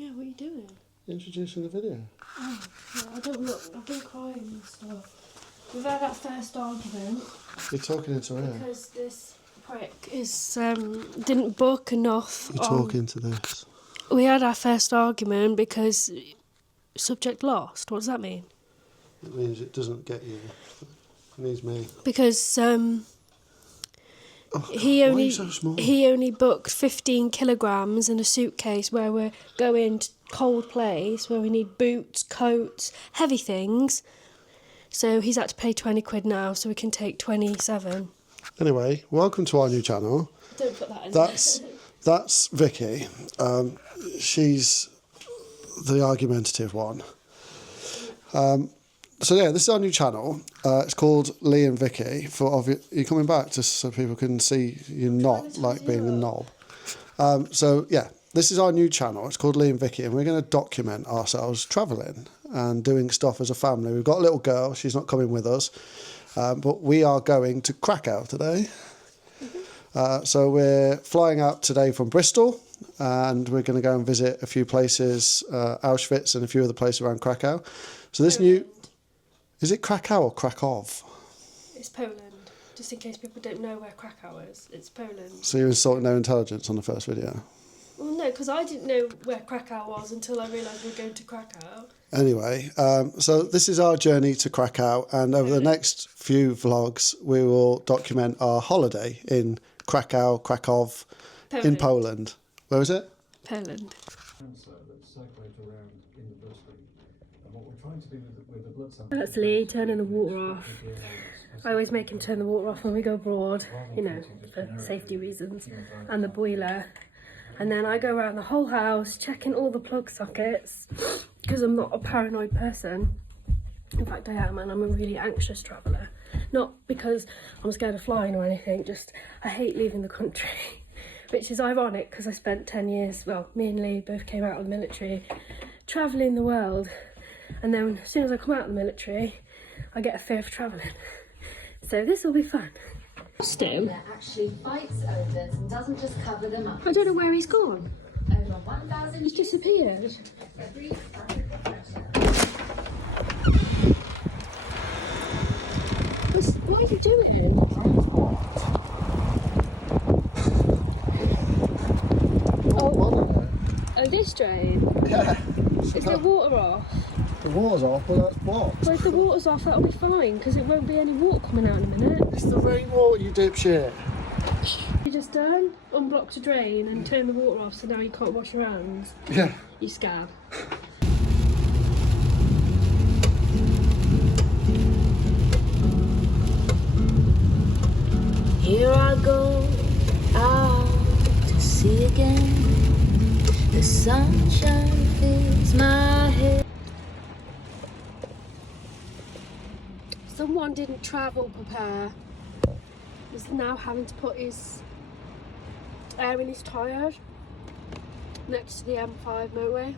Yeah, what are you doing? Introducing the video. Oh, yeah, I don't look. I've been crying and stuff. We've had our first argument. You're talking into her. Because this prick is didn't book enough. You're talking to this. We had our first argument because subject lost. What does that mean? It means it doesn't get you. It means me. Because Oh, he God, only why are you so small? he only booked 15 kilograms in a suitcase where we're going to cold place where we need boots, coats, heavy things. So he's had to pay 20 quid now, so we can take 27. Anyway, welcome to our new channel. Don't put that in. That's Vicky. She's the argumentative one. So yeah, this is our new channel. It's called Lee and Vicky. You're coming back just so people can see you not like being a knob. So yeah, this is our new channel. It's called Lee and Vicky, and we're going to document ourselves travelling and doing stuff as a family. We've got a little girl. She's not coming with us, but we are going to Krakow today. So we're flying out today from Bristol, and we're going to go and visit a few places, Auschwitz and a few other places around Krakow. So this new... Is it Krakow or Krakow? It's Poland. Just in case people don't know where Krakow is. It's Poland. So you're insulting their intelligence on the first video? Well, no, because I didn't know where Krakow was until I realised we were going to Krakow. Anyway, so this is our journey to Krakow, and over the next few vlogs we will document our holiday in Krakow, Poland. In Poland. Where is it? Poland. That's Lee turning the water off. I always make him turn the water off when we go abroad, you know, for safety reasons, and the boiler. And then I go around the whole house checking all the plug sockets because I'm not a paranoid person. In fact, I am, and I'm a really anxious traveller. Not because I'm scared of flying or anything, just I hate leaving the country. Which is ironic because I spent 10 years, well, me and Lee both came out of the military, travelling the world. And then as soon as I come out of the military, I get a fear of travelling. So this will be fun. Still. Actually fights odours and doesn't just cover them up. I don't know where he's gone. Over 1,000 He's disappeared. What are you doing? Oh, this drain? Yeah. Is the water off? The water's off, but that's blocked. Well, if the water's off, that'll be fine, because it won't be any water coming out in a minute. It's the rainwater, you dipshit. You just unblocked a drain and turned the water off, so now you can't wash your hands. Yeah. You scab. Here I go out to sea again. The sunshine fills my head. Someone didn't travel prepare. He's now having to put his air in his tyre next to the M5 motorway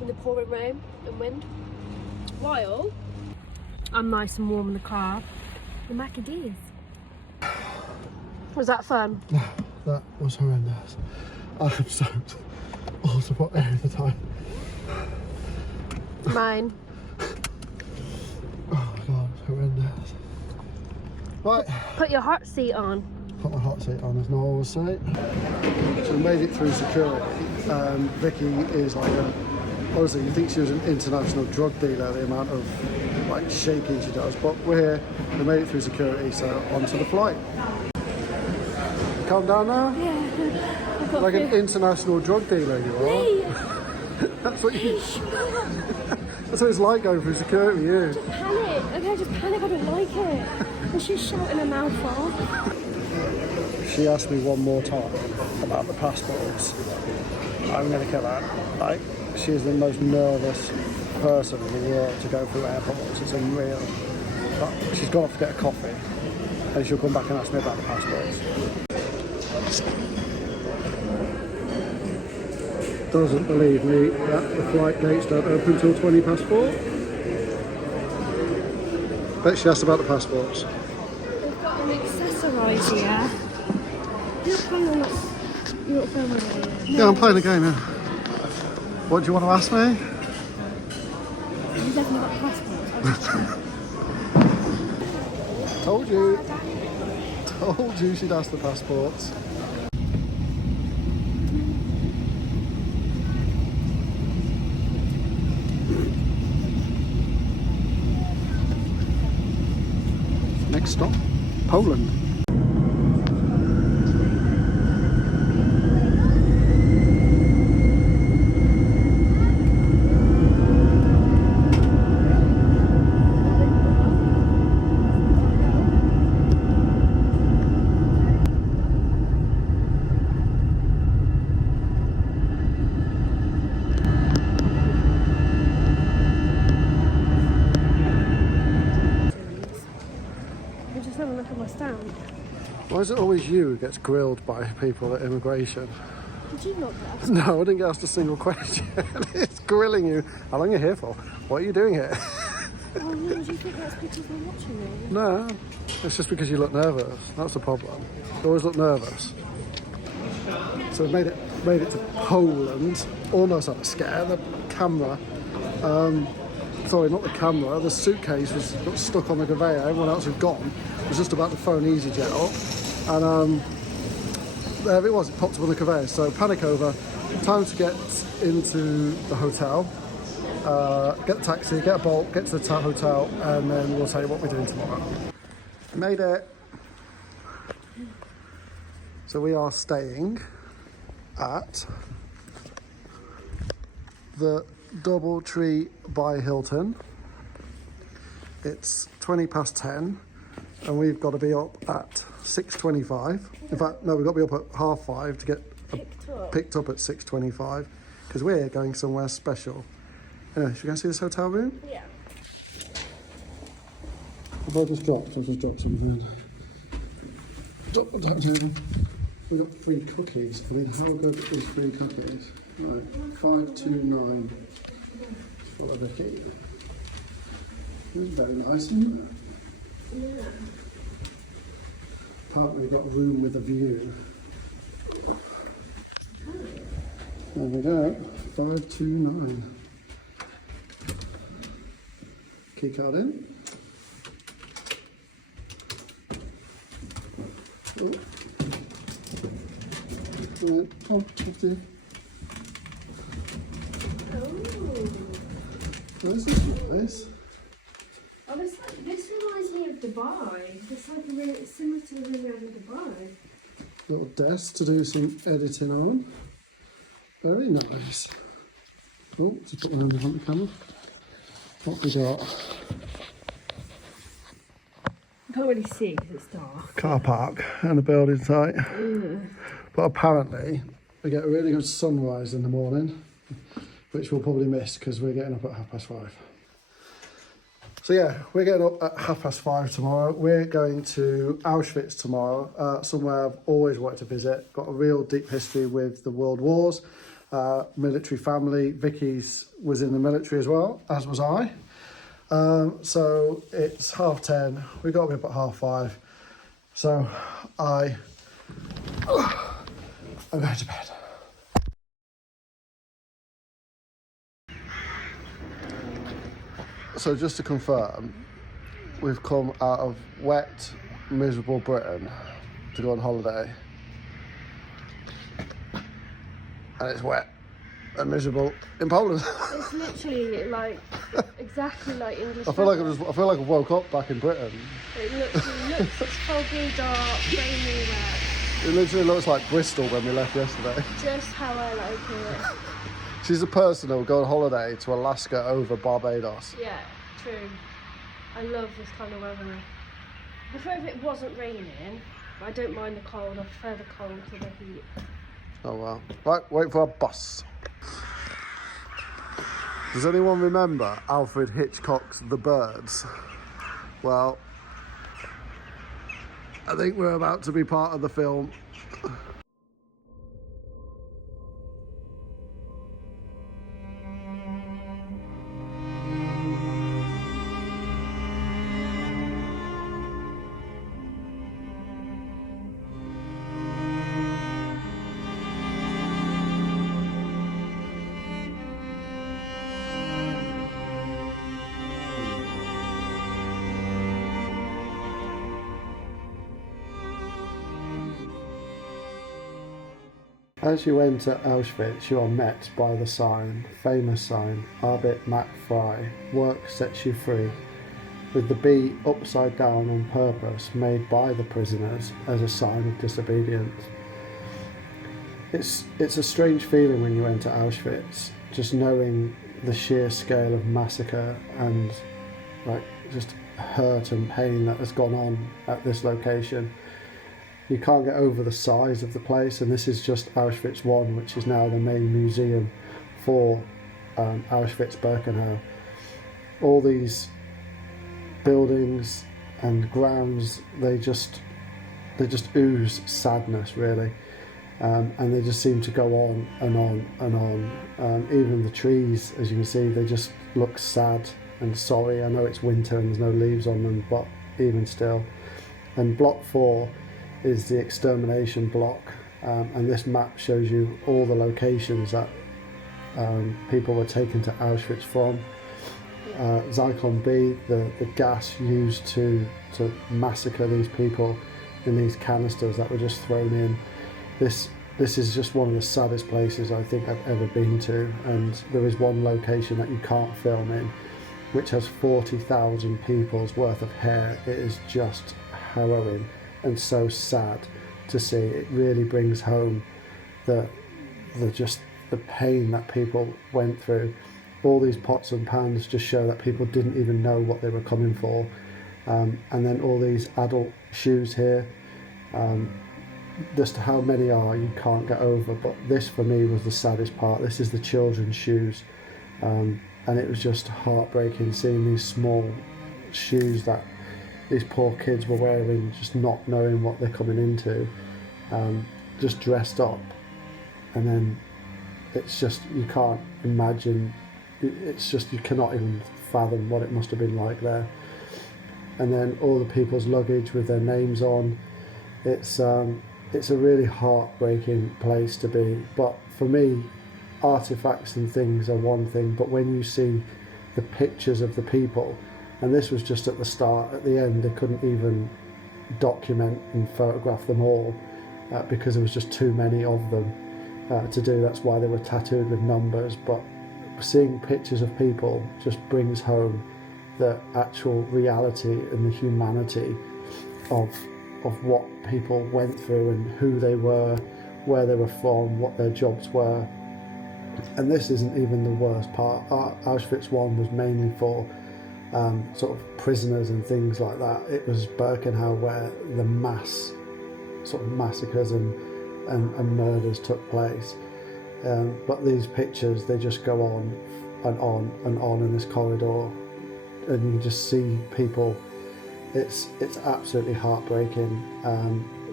in the pouring rain and wind. While I'm nice and warm in the car, the Maccadees. Was that fun? That was horrendous. I'm soaked. Also put air in the tyre. Mine. Oh my god, it's horrendous. Right. Put your hot seat on. Put my hot seat on, as Noel would say. So we made it through security. Vicky is like honestly, you think she was an international drug dealer, the amount of like shaking she does. But we're here, we made it through security, so onto the flight. Calm down now? Yeah. Like an international drug dealer you are. That's what you... That's what it's like going through security, you. Just panic. Okay, just panic. I don't like it. And she's shouting her mouth off. She asked me one more time about the passports. I'm going to kill her. Like, she is the most nervous person in the world to go through airports. It's unreal. But she's gone off to get a coffee, and she'll come back and ask me about the passports. Doesn't believe me that the flight gates don't open till 20 past 4. Bet she asked about the passports. They've got an accessorise here. You're not playing on that. You're not playing on that. Yeah, I'm playing the game, yeah. What do you want to ask me? You definitely got passports. Told you. Told you she'd ask the passports. Next stop, Poland. I'm just having a look at my stand. Why is it always you who gets grilled by people at immigration? Did you not get? No, I didn't get asked a single question. It's grilling you. How long are you here for? What are you doing here? Oh no, do you think that's because they're watching me? No, it's just because you look nervous. That's the problem. You always look nervous. So we made it to Poland. Almost had a scare. The camera, sorry, not the camera. The suitcase got stuck on the conveyor. Everyone else had gone. It was just about to phone EasyJet up, and there it was. It popped up on the conveyor. So panic over. Time to get into the hotel. Get the taxi, get a Bolt, get to the hotel, and then we'll tell you what we're doing tomorrow. Made it. So we are staying at the Doubletree by Hilton. It's 10:20, and we've got to be up at 6:25. In fact, no, we've got to be up at 5:30 to get picked up at 6:25 because we're going somewhere special. Anyway, should we go see this hotel room? Yeah. I've just dropped something. We got free cookies. I mean, how good is free cookies? Right, 529 for a Vicky. It's very nice, isn't it? Yeah. Apparently, we've got a room with a view. There we go, 529. Key card in. Oh. Right, oh, 50. This is nice. Oh, this reminds me of Dubai. It's like a really similar to the room we had in Dubai. Little desk to do some editing on. Very nice. Oh, just put one on the front of the camera. What we got? You can't really see because it's dark. Car park and a building site. But apparently we get a really good sunrise in the morning, which we'll probably miss because we're getting up at 5:30. So yeah, we're getting up at 5:30 tomorrow. We're going to Auschwitz tomorrow, somewhere I've always wanted to visit. Got a real deep history with the World Wars, military family. Vicky's was in the military as well, as was I. So it's 10:30. We got to be up at 5:30. So I'm going to bed. So just to confirm, we've come out of wet, miserable Britain to go on holiday. And it's wet and miserable in Poland. It's literally like exactly like English. I feel like I woke up back in Britain. It looks foggy, dark, rainy, wet. It literally looks like Bristol when we left yesterday. Just how I like it. She's a person who will go on holiday to Alaska over Barbados. Yeah, true. I love this kind of weather. I prefer if it wasn't raining. I don't mind the cold. I prefer the cold to the heat. Oh well. Right, wait for our bus. Does anyone remember Alfred Hitchcock's The Birds? Well, I think we're about to be part of the film. As you enter Auschwitz, you are met by the sign, famous sign, Arbeit macht frei, work sets you free, with the B upside down on purpose, made by the prisoners as a sign of disobedience. It's a strange feeling when you enter Auschwitz, just knowing the sheer scale of massacre and like just hurt and pain that has gone on at this location. You can't get over the size of the place, and this is just Auschwitz I, which is now the main museum for Auschwitz-Birkenau. All these buildings and grounds, they just ooze sadness, really, and they just seem to go on and on and on. Even the trees, as you can see, they just look sad and sorry. I know it's winter and there's no leaves on them, but even still. And Block 4 is the extermination block, and this map shows you all the locations that people were taken to Auschwitz from. Zyklon B, the gas used to massacre these people in these canisters that were just thrown in. This is just one of the saddest places I think I've ever been to, and there is one location that you can't film in, which has 40,000 people's worth of hair. It is just harrowing and so sad to see. It really brings home the pain that people went through. All these pots and pans just show that people didn't even know what they were coming for. And then all these adult shoes here, just how many are you can't get over, but this for me was the saddest part. This is the children's shoes, and it was just heartbreaking seeing these small shoes that these poor kids were wearing, just not knowing what they're coming into, just dressed up. And then it's just, you can't imagine, it's just, you cannot even fathom what it must have been like there. And then all the people's luggage with their names on. It's a really heartbreaking place to be. But for me, artifacts and things are one thing, but when you see the pictures of the people, and this was just at the start, at the end they couldn't even document and photograph them all because there was just too many of them to do. That's why they were tattooed with numbers. But seeing pictures of people just brings home the actual reality and the humanity of what people went through and who they were, where they were from, what their jobs were. And this isn't even the worst part. Auschwitz I was mainly for sort of prisoners and things like that. It was Birkenau where the mass sort of massacres and murders took place. But these pictures, they just go on and on and on in this corridor, and you just see people. It's absolutely heartbreaking.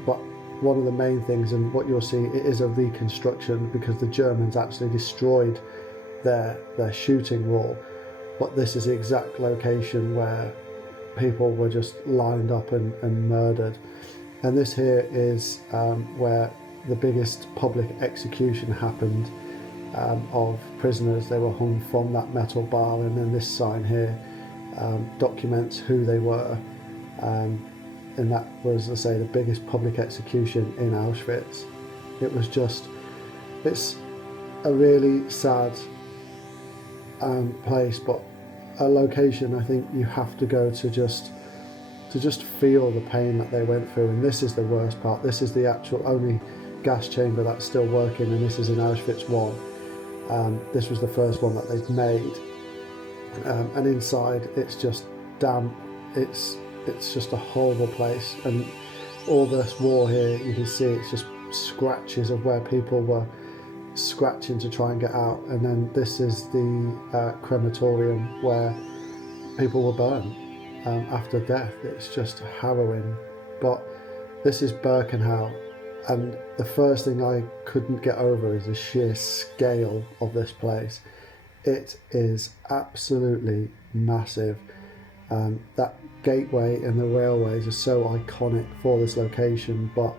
But one of the main things, and what you'll see, it is a reconstruction because the Germans actually destroyed their shooting wall. But this is the exact location where people were just lined up and murdered. And this here is where the biggest public execution happened of prisoners. They were hung from that metal bar, and then this sign here documents who they were. And that was, as I say, the biggest public execution in Auschwitz. It was just, it's a really sad place, but a location I think you have to go to just feel the pain that they went through. And this is the worst part. This is the actual only gas chamber that's still working, and this is in Auschwitz I. This was the first one that they've made, and inside it's just damp. It's just a horrible place, and all this wall here, you can see it's just scratches of where people were scratching to try and get out. And then this is the crematorium where people were burned after death. It's just harrowing. But this is Birkenau, and the first thing I couldn't get over is the sheer scale of this place. It is absolutely massive. That gateway and the railways are so iconic for this location, but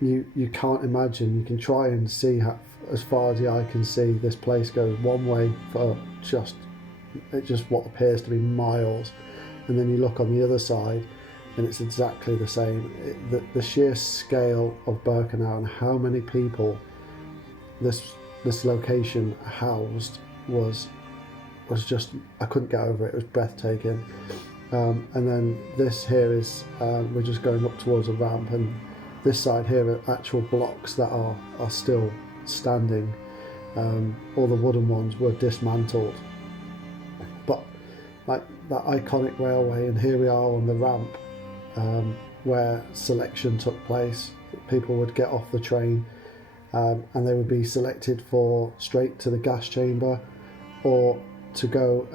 you can't imagine. You can try and see how, as far as the eye can see, this place goes one way for just what appears to be miles, and then you look on the other side and it's exactly the same. The sheer scale of Birkenau and how many people this location housed was just, I couldn't get over it. It was breathtaking. And then this here is, we're just going up towards a ramp, and this side here are actual blocks that are still standing. All the wooden ones were dismantled. But like that iconic railway, and here we are on the ramp where selection took place. People would get off the train and they would be selected for straight to the gas chamber, or to go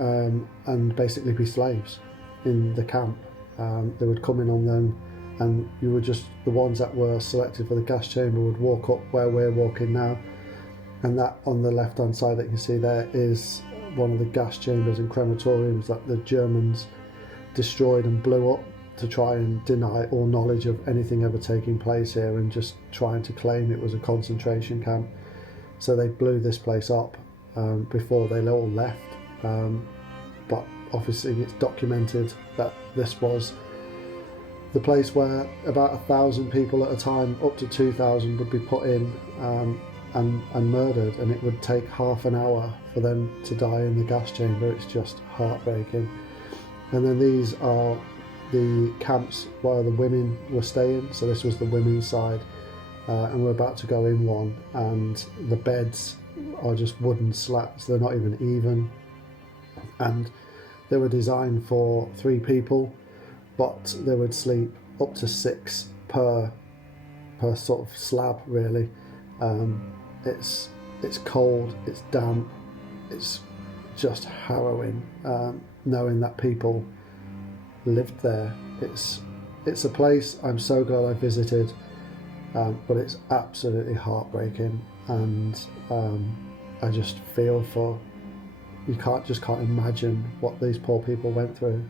and basically be slaves in the camp. They would come in on them, and you would just, the ones that were selected for the gas chamber would walk up where we're walking now, and that on the left hand side that you can see there is one of the gas chambers and crematoriums that the Germans destroyed and blew up to try and deny all knowledge of anything ever taking place here, and just trying to claim it was a concentration camp. So they blew this place up before they all left. But obviously it's documented that this was the place where about 1,000 people at a time, up to 2,000, would be put in and murdered, and it would take half an hour for them to die in the gas chamber. It's just heartbreaking. And then these are the camps where the women were staying. So this was the women's side, and we're about to go in one, and the beds are just wooden slats. They're not even even, and they were designed for 3 people, but they would sleep up to 6 per sort of slab, really. It's cold, it's damp, it's just harrowing, knowing that people lived there. It's a place I'm so glad I visited, but it's absolutely heartbreaking, and I just feel for, you can't imagine what these poor people went through.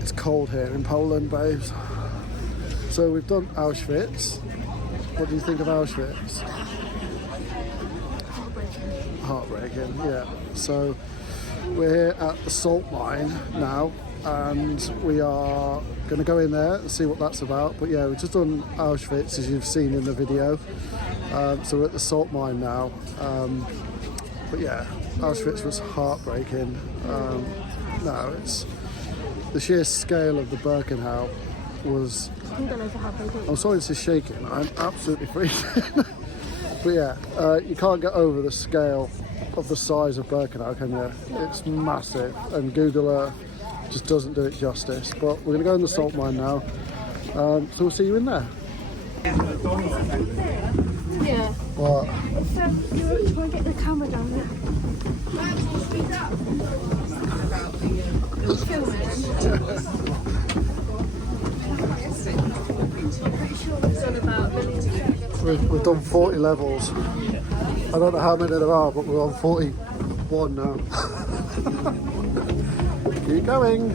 It's cold here in Poland, babes. So we've done Auschwitz. What do you think of Auschwitz? Heartbreaking, yeah. So we're here at the salt mine now, and we are going to go in there and see what that's about. But yeah, we've just done Auschwitz, as you've seen in the video. So we're at the salt mine now. But yeah, Auschwitz was heartbreaking. No, it's the sheer scale of the Birkenau was. I'm sorry, this is shaking. I'm absolutely freezing. But yeah, you can't get over the scale of the size of Birkenau, can you? It's massive, and Google Earth just doesn't do it justice. But we're going to go in the salt mine now, so we'll see you in there. Yeah. What? You try and get the camera down there. Filming. We've done 40 levels. I don't know how many there are, but we're on 41 now. Keep going.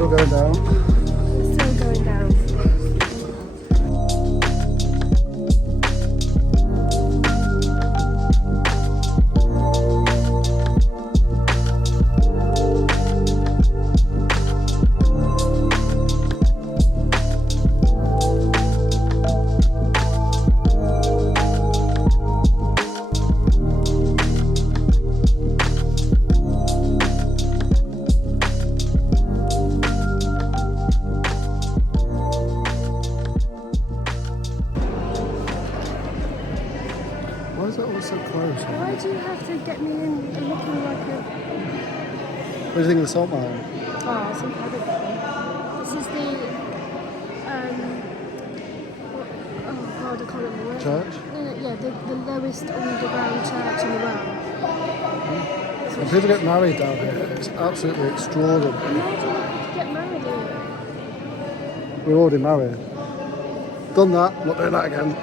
Going down. Still going down. Why is that all so close? Why do you have to get me in looking like a... What do you think of the salt mine? Oh, it's incredible. This is the... oh God, I can't remember. Church? No, yeah, the lowest underground church in the world. And people get married down here. It's absolutely extraordinary. Imagine if you could get married here. We're already married. Done that, not doing that again.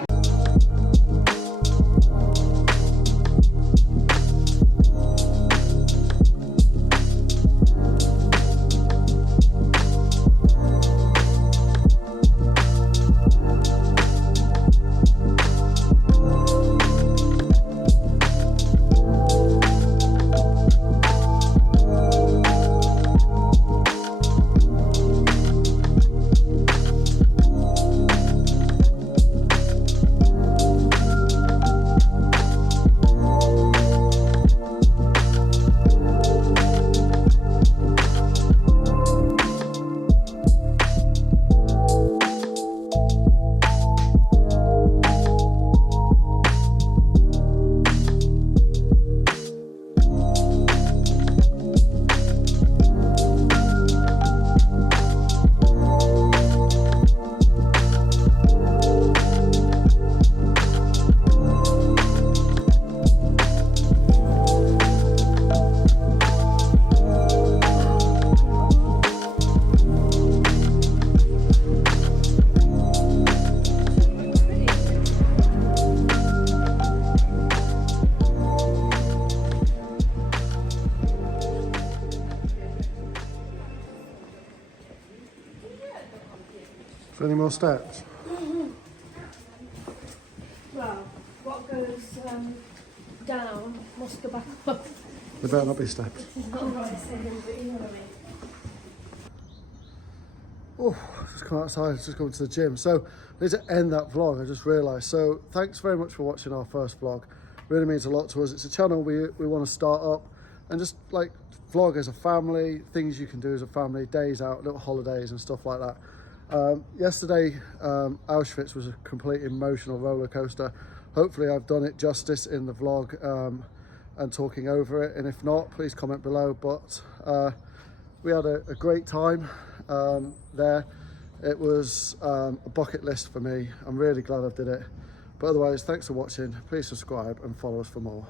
For any more steps? Well, what goes down must go back up. There better not be steps. Not right saying, but you know what I mean. Oh, just come outside, just going to the gym. So I need to end that vlog, I just realised. So thanks very much for watching our first vlog. Really means a lot to us. It's a channel we want to start up and just like vlog as a family, things you can do as a family, days out, little holidays and stuff like that. Yesterday, Auschwitz was a complete emotional roller coaster. Hopefully I've done it justice in the vlog and talking over it, and if not, please comment below. But we had a great time there. It was a bucket list for me. I'm really glad I did it. But otherwise, thanks for watching. Please subscribe and follow us for more.